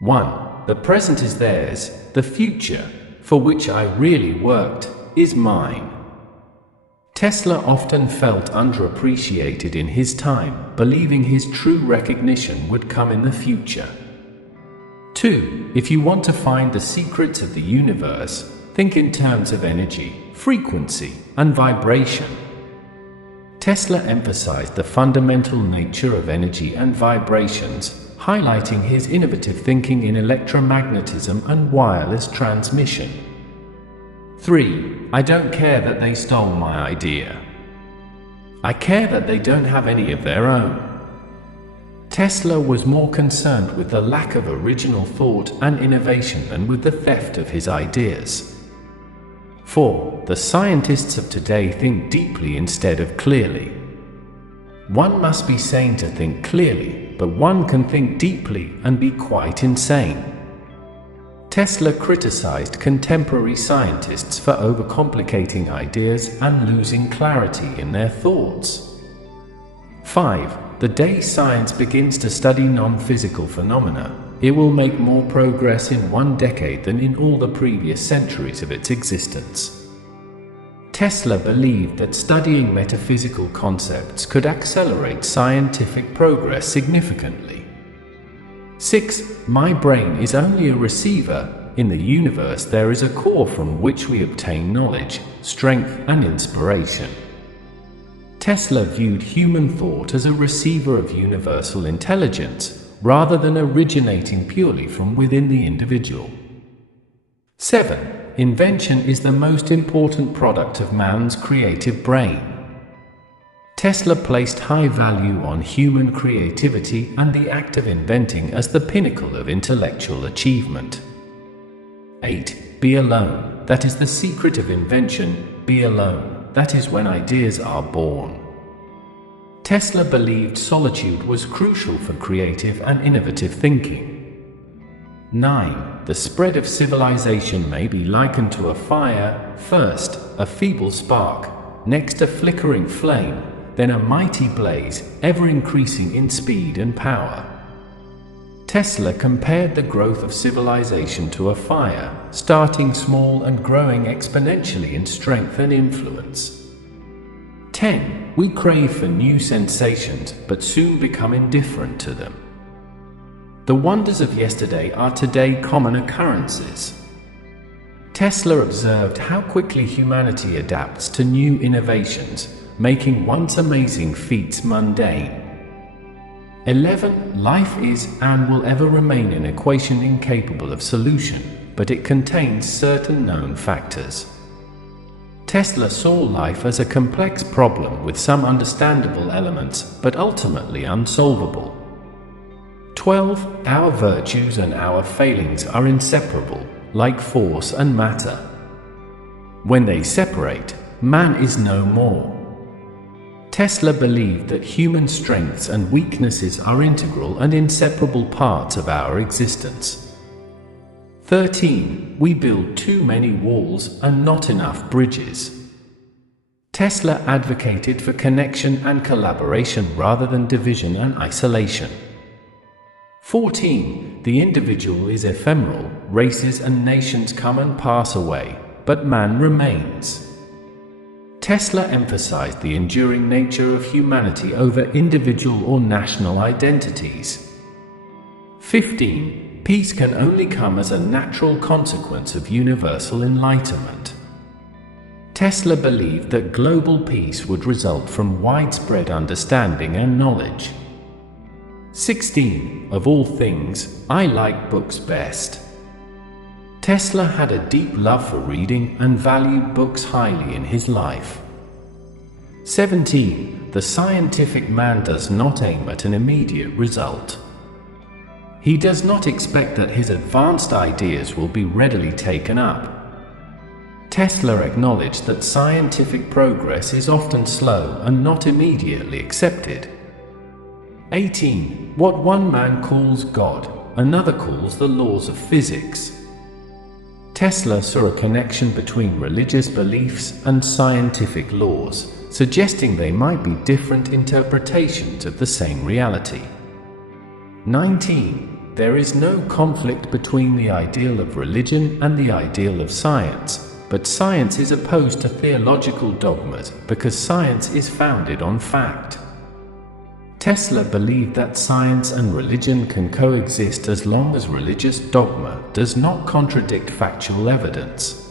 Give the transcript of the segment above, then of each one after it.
1. The present is theirs, the future, for which I really worked, is mine. Tesla often felt underappreciated in his time, believing his true recognition would come in the future. 2. If you want to find the secrets of the universe, think in terms of energy, frequency, and vibration. Tesla emphasized the fundamental nature of energy and vibrations, highlighting his innovative thinking in electromagnetism and wireless transmission. 3. I don't care that they stole my idea. I care that they don't have any of their own. Tesla was more concerned with the lack of original thought and innovation than with the theft of his ideas. 4. The scientists of today think deeply instead of clearly. One must be sane to think clearly, but one can think deeply and be quite insane. Tesla criticized contemporary scientists for overcomplicating ideas and losing clarity in their thoughts. 5. The day science begins to study non-physical phenomena, it will make more progress in 1 decade than in all the previous centuries of its existence. Tesla believed that studying metaphysical concepts could accelerate scientific progress significantly. 6. My brain is only a receiver. In the universe there is a core from which we obtain knowledge, strength, and inspiration. Tesla viewed human thought as a receiver of universal intelligence, rather than originating purely from within the individual. 7. Invention is the most important product of man's creative brain. Tesla placed high value on human creativity and the act of inventing as the pinnacle of intellectual achievement. 8. Be alone. That is the secret of invention. Be alone. That is when ideas are born. Tesla believed solitude was crucial for creative and innovative thinking. 9. The spread of civilization may be likened to a fire, first a feeble spark, next a flickering flame, then a mighty blaze, ever increasing in speed and power. Tesla compared the growth of civilization to a fire, starting small and growing exponentially in strength and influence. 10. We crave for new sensations, but soon become indifferent to them. The wonders of yesterday are today common occurrences. Tesla observed how quickly humanity adapts to new innovations, making once amazing feats mundane. 11. Life is and will ever remain an equation incapable of solution, but it contains certain known factors. Tesla saw life as a complex problem with some understandable elements, but ultimately unsolvable. 12. Our virtues and our failings are inseparable, like force and matter. When they separate, man is no more. Tesla believed that human strengths and weaknesses are integral and inseparable parts of our existence. 13. We build too many walls and not enough bridges. Tesla advocated for connection and collaboration rather than division and isolation. 14. The individual is ephemeral, races and nations come and pass away, but man remains. Tesla emphasized the enduring nature of humanity over individual or national identities. 15. Peace can only come as a natural consequence of universal enlightenment. Tesla believed that global peace would result from widespread understanding and knowledge. 16. Of all things, I like books best. Tesla had a deep love for reading and valued books highly in his life. 17. The scientific man does not aim at an immediate result. He does not expect that his advanced ideas will be readily taken up. Tesla acknowledged that scientific progress is often slow and not immediately accepted. 18. What one man calls God, another calls the laws of physics. Tesla saw a connection between religious beliefs and scientific laws, suggesting they might be different interpretations of the same reality. 19. there is no conflict between the ideal of religion and the ideal of science, but science is opposed to theological dogmas because science is founded on fact. Tesla believed that science and religion can coexist as long as religious dogma does not contradict factual evidence.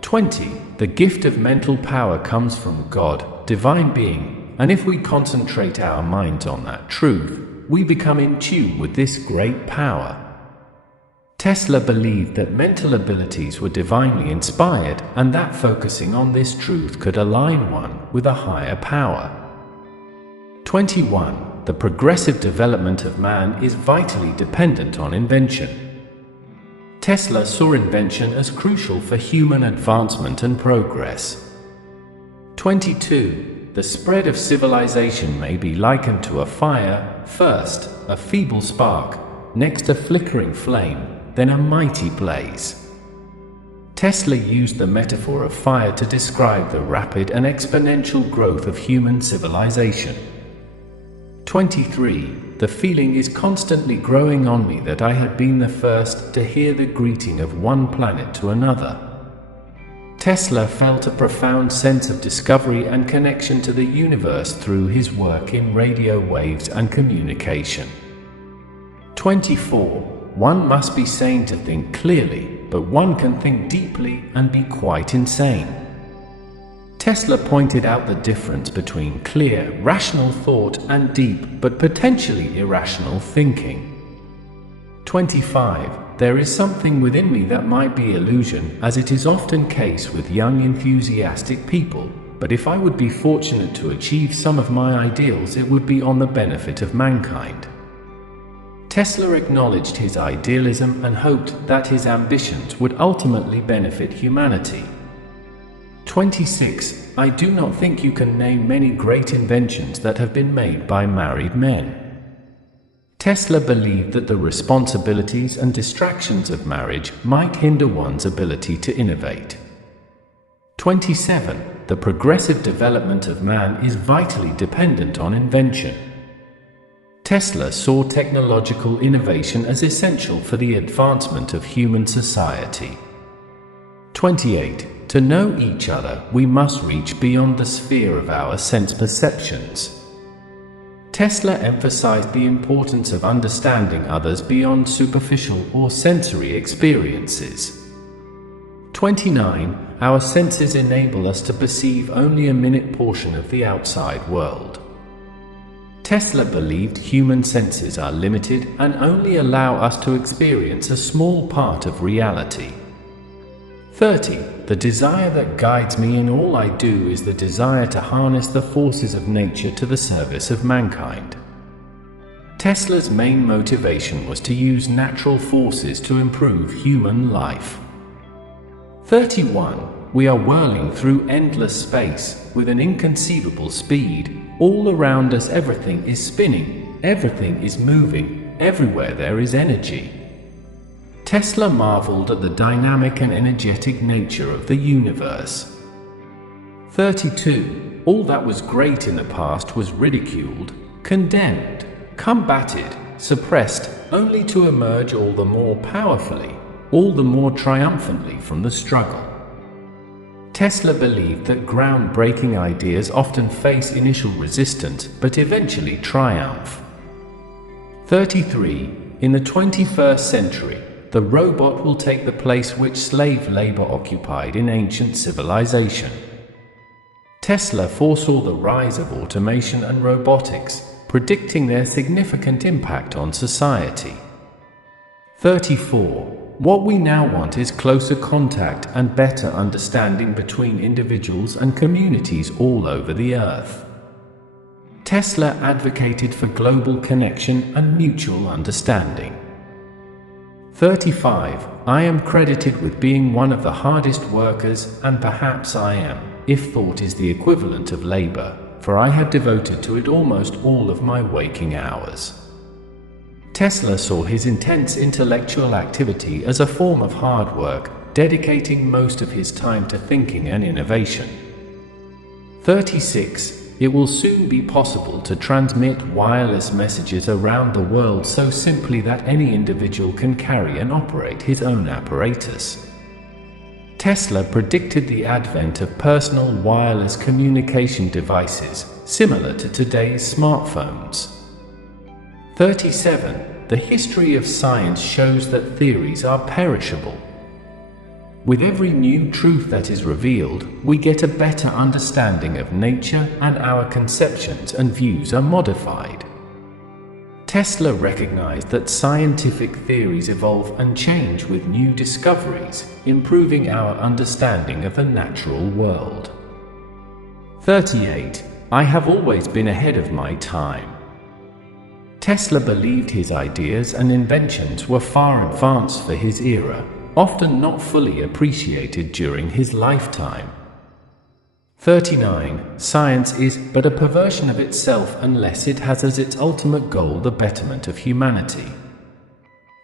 20. The gift of mental power comes from God, divine being, and if we concentrate our minds on that truth, we become in tune with this great power. Tesla believed that mental abilities were divinely inspired and that focusing on this truth could align one with a higher power. 21. The progressive development of man is vitally dependent on invention. Tesla saw invention as crucial for human advancement and progress. 22. The spread of civilization may be likened to a fire, first a feeble spark, next a flickering flame, then a mighty blaze. Tesla used the metaphor of fire to describe the rapid and exponential growth of human civilization. 23. The feeling is constantly growing on me that I had been the first to hear the greeting of one planet to another. Tesla felt a profound sense of discovery and connection to the universe through his work in radio waves and communication. 24. One must be sane to think clearly, but one can think deeply and be quite insane. Tesla pointed out the difference between clear, rational thought and deep, but potentially irrational thinking. 25. There is something within me that might be illusion, as it is often case with young enthusiastic people, but if I would be fortunate to achieve some of my ideals, it would be on the benefit of mankind. Tesla acknowledged his idealism and hoped that his ambitions would ultimately benefit humanity. 26. I do not think you can name many great inventions that have been made by married men. Tesla believed that the responsibilities and distractions of marriage might hinder one's ability to innovate. 27. The progressive development of man is vitally dependent on invention. Tesla saw technological innovation as essential for the advancement of human society. 28. To know each other, we must reach beyond the sphere of our sense perceptions. Tesla emphasized the importance of understanding others beyond superficial or sensory experiences. 29. Our senses enable us to perceive only a minute portion of the outside world. Tesla believed human senses are limited and only allow us to experience a small part of reality. 30. The desire that guides me in all I do is the desire to harness the forces of nature to the service of mankind. Tesla's main motivation was to use natural forces to improve human life. 31. We are whirling through endless space with an inconceivable speed. All around us everything is spinning, everything is moving, everywhere there is energy. Tesla marveled at the dynamic and energetic nature of the universe. 32. All that was great in the past was ridiculed, condemned, combated, suppressed, only to emerge all the more powerfully, all the more triumphantly from the struggle. Tesla believed that groundbreaking ideas often face initial resistance but eventually triumph. 33. In the 21st century, the robot will take the place which slave labor occupied in ancient civilization. Tesla foresaw the rise of automation and robotics, predicting their significant impact on society. 34. What we now want is closer contact and better understanding between individuals and communities all over the earth. Tesla advocated for global connection and mutual understanding. 35. I am credited with being one of the hardest workers, and perhaps I am, if thought is the equivalent of labor, for I have devoted to it almost all of my waking hours. Tesla saw his intense intellectual activity as a form of hard work, dedicating most of his time to thinking and innovation. 36. it will soon be possible to transmit wireless messages around the world so simply that any individual can carry and operate his own apparatus. Tesla predicted the advent of personal wireless communication devices, similar to today's smartphones. 37. The history of science shows that theories are perishable. With every new truth that is revealed, we get a better understanding of nature, and our conceptions and views are modified. Tesla recognized that scientific theories evolve and change with new discoveries, improving our understanding of the natural world. 38. I have always been ahead of my time. Tesla believed his ideas and inventions were far advanced for his era, often not fully appreciated during his lifetime. 39. Science is but a perversion of itself unless it has as its ultimate goal the betterment of humanity.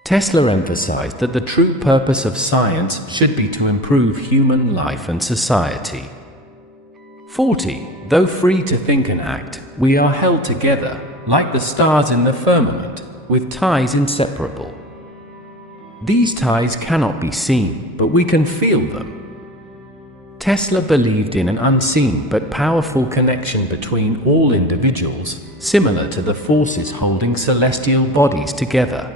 Tesla emphasized that the true purpose of science should be to improve human life and society. 40. Though free to think and act, we are held together, like the stars in the firmament, with ties inseparable. These ties cannot be seen, but we can feel them. Tesla believed in an unseen but powerful connection between all individuals, similar to the forces holding celestial bodies together.